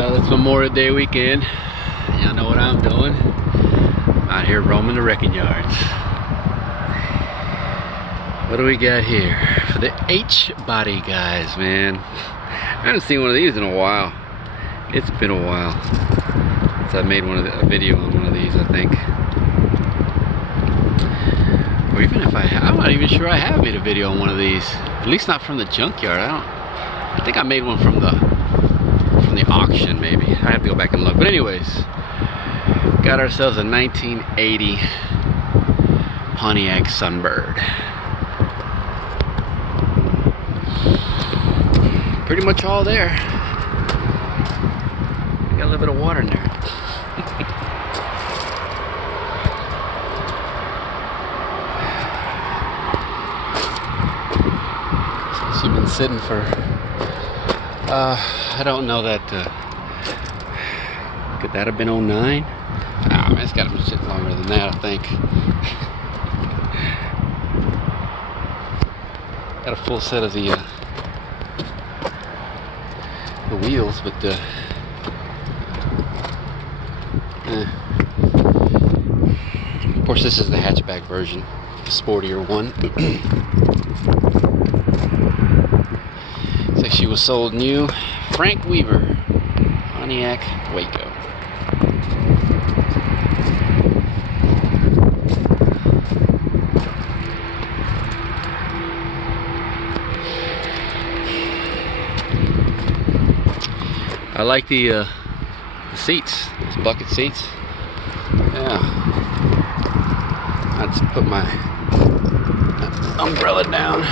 Well, it's Memorial Day weekend. Y'all know what I'm doing. I'm out here roaming the wrecking yards. What do we got here? For the H-body guys, man. I haven't seen one of these in a while. It's been a while since I made a video on one of these, I think. Or even if I'm not even sure I have made a video on one of these. At least not from the junkyard. I think I made one from the auction, maybe. I have to go back and look. But anyways, got ourselves a 1980 Pontiac Sunbird. Pretty much all there. Got a little bit of water in there. Since you've been sitting for I don't know that could that have been 09? Ah, man, it's gotta be sitting longer than that, I think. Got a full set of the wheels, but of course this is the hatchback version, the sportier one. It's like she was sold new. Frank Weaver, Pontiac, Waco. I like the seats, those bucket seats. Yeah. Let's put my umbrella down.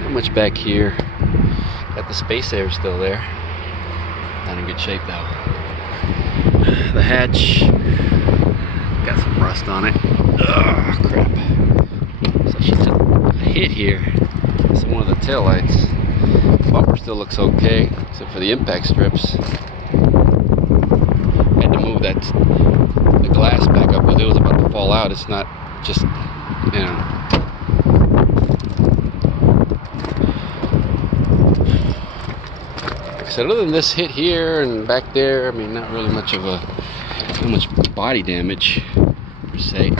Not much back here. Got the space air still there. Not in good shape though. The hatch got some rust on it. Ugh, crap. So she took a hit here. So one of the tail lights. Bumper still looks okay, except for the impact strips. Had to move the glass back up because it was about to fall out. It's not just, you know. Like I said, other than this hit here and back there, I mean, not really much of not much body damage per se.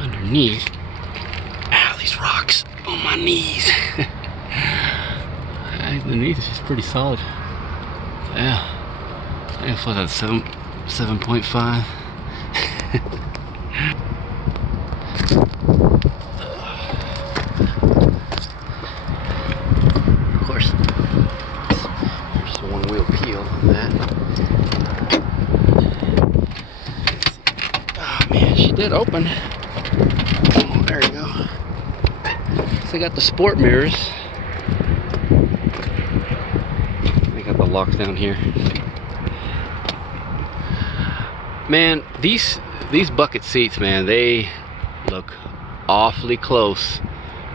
Underneath, ow, these rocks on my knees. Underneath is pretty solid. Yeah, I guess that's 7.5. Of course, there's the one wheel peel on that. Oh man, she did open. Oh, there you go. So they got the sport mirrors. They got the locks down here. Man, these bucket seats, man, they look awfully close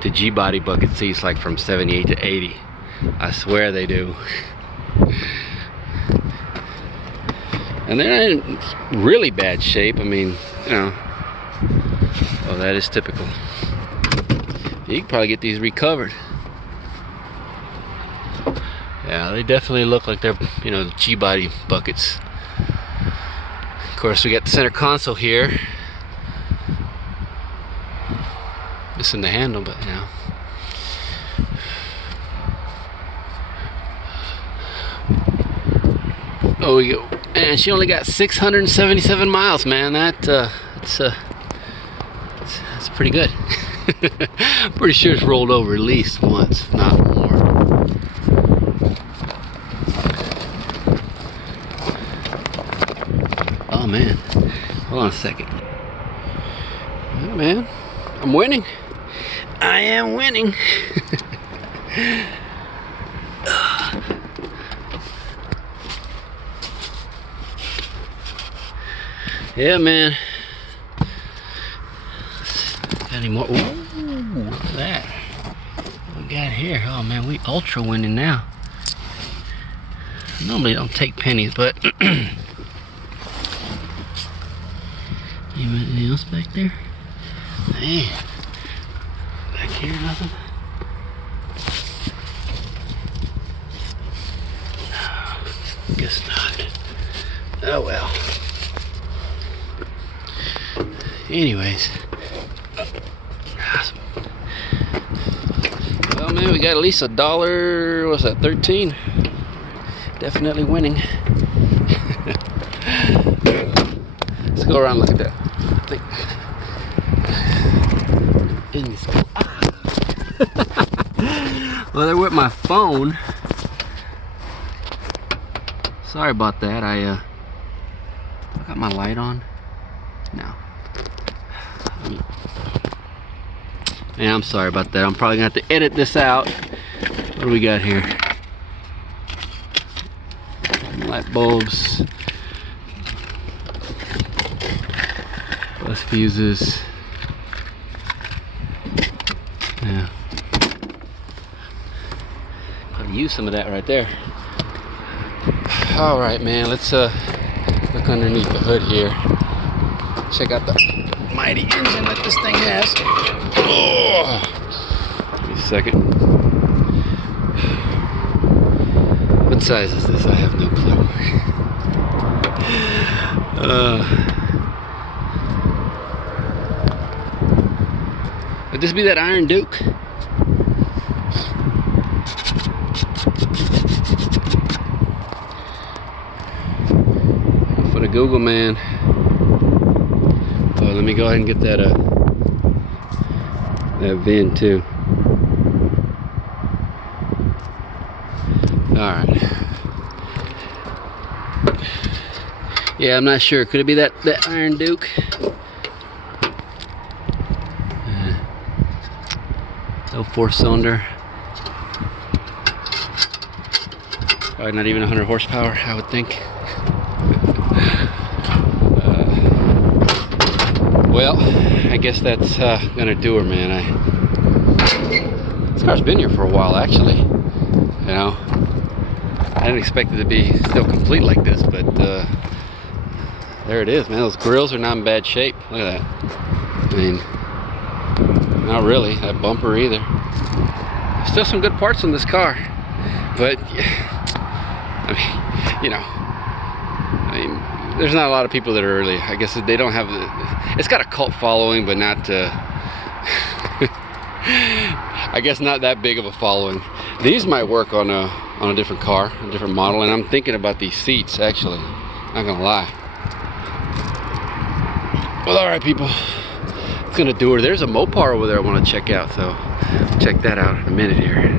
to G-body bucket seats, like from 78 to 80. I swear they do. And they're in really bad shape. I mean, you know. Oh, that is typical. You can probably get these recovered. Yeah, they definitely look like they're, you know, G-body buckets. Of course, we got the center console here. Missing the handle, but you know. Oh, we go. And she only got 677 miles, man. That's pretty good. Pretty sure it's rolled over at least once, if not more. Oh man, hold on a second. Oh man, I'm winning. I am winning. Yeah, man. Any more? Ooh, look at that. What we got here? Oh man, we ultra winning now. Normally don't take pennies, but anything else back there? Hey, back here, nothing? No, guess not. Oh well. Anyways. Well, man, we got at least $1. What's that? 13. Definitely winning. Let's go around and look at that. I think. In this. Well, they're with my phone. Sorry about that. I got my light on. No. Yeah, I'm sorry about that. I'm probably gonna have to edit this out. What do we got here? Light bulbs, bus fuses. Yeah, I'll use some of that right there. All right, man. Let's look underneath the hood here. Check out the mighty engine that this thing has. Oh, give me a second. What size is this? I have no clue. Would this be that Iron Duke? For the Google man. Oh, let me go ahead and get that that VIN too. Alright. Yeah, I'm not sure. Could it be that Iron Duke? No 4-cylinder. Probably not even 100 horsepower, I would think. Well, I guess that's gonna do her, man. This car's been here for a while, actually. You know, I didn't expect it to be still complete like this, but there it is, man. Those grills are not in bad shape. Look at that. I mean, not really. That bumper either. Still some good parts on this car, but I mean, you know, there's not a lot of people that are really, I guess they don't have the, it's got a cult following, but not I guess not that big of a following. These might work on a different car, a different model, and I'm thinking about these seats, actually. Not gonna lie. Well, all right, people. It's gonna do her. There's a Mopar over there I want to check out, so check that out in a minute here.